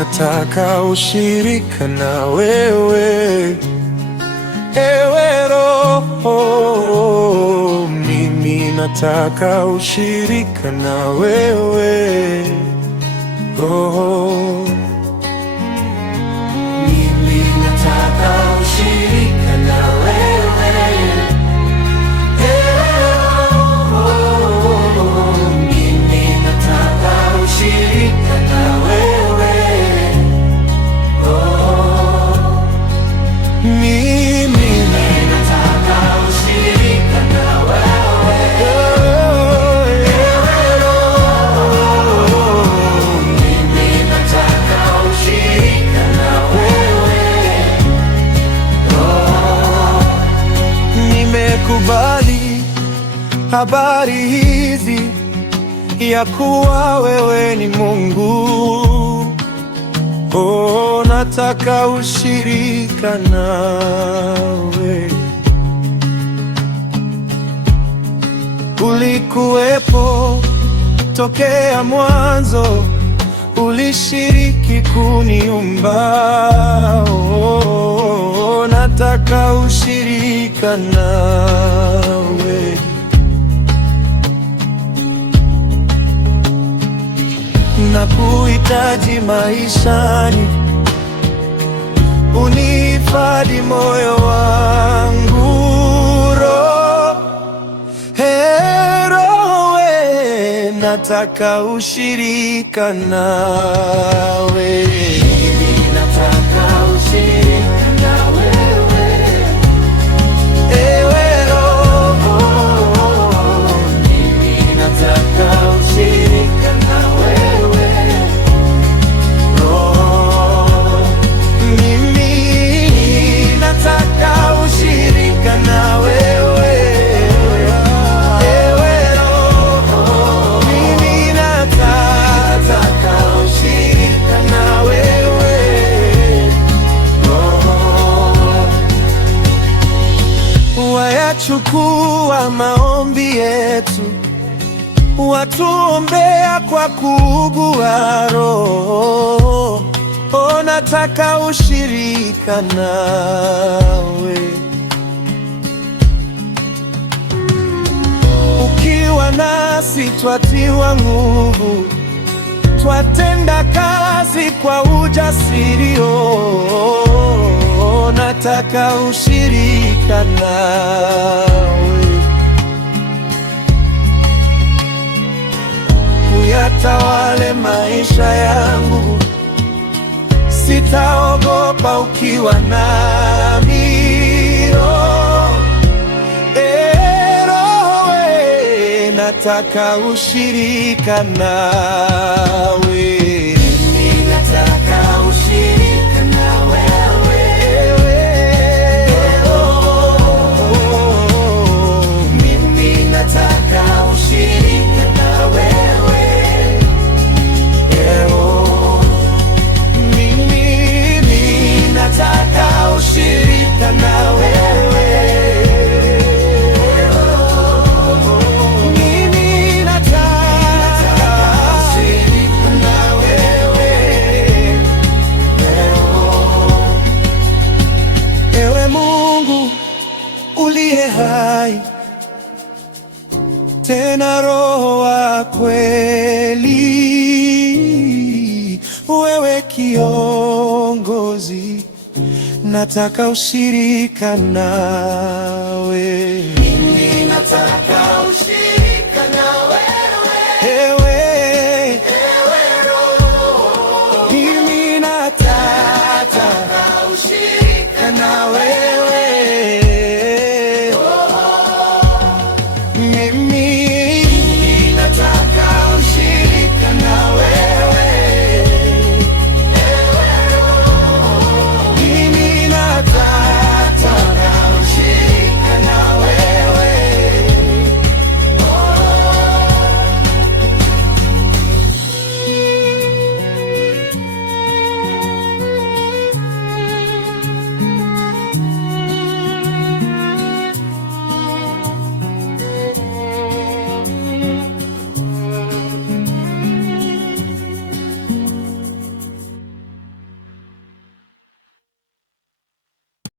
nataka ushirika na wewe, ewe Roho. Mimi nataka ushirika na wewe, Roho. Mimi nataka ushirika na wewe, ewe Roho. Mimi nataka ushirika na wewe, Roho. Mimi nataka ushirika na wewe, ewe Roho. Mimi nataka ushirika na wewe, Roho. Nimekubali habari hizi ya kuwa wewe ni Mungu. Oh, nataka ushirika nawe. Ulikuwepo tokea mwanzo, ulishiriki kuniumba. Oh, nataka ushirika nawe. Nakuhitaji maishani, unihifadhi moyo wangu, Roho. Hey, Roho we, nataka ushirika nawe. Mimi nataka ushirika na wewe, ewe Roho. Mimi nataka ushirika na wewe, Roho. Mimi nataka ushirika na wewe, ewe Roho. Mimi nataka ushirika na wewe, Roho. Wayachukua maombi yetu, watuombea kwa kuugua, Roho. Oh, nataka ushirika nawe. Ukiwa nasi twatiwa nguvu, twatenda kazi kwa ujasiri. Oh, nataka ushirika nawe. Uyatawale maisha yangu, sitaogopa ukiwa nami, Roho. Roho we, nataka ushirika nawe. Mimi nataka ushirika na wewe, Roho. Mimi nataka ushirika na wewe, Roho. Mimi nataka ushirika na wewe, Roho. Mimi nataka ushirika na wewe, Roho. Ewe Mungu uliye hai, tena Roho wa kweli, wewe kiongozi, nataka ushirika nawe. Mimi nataka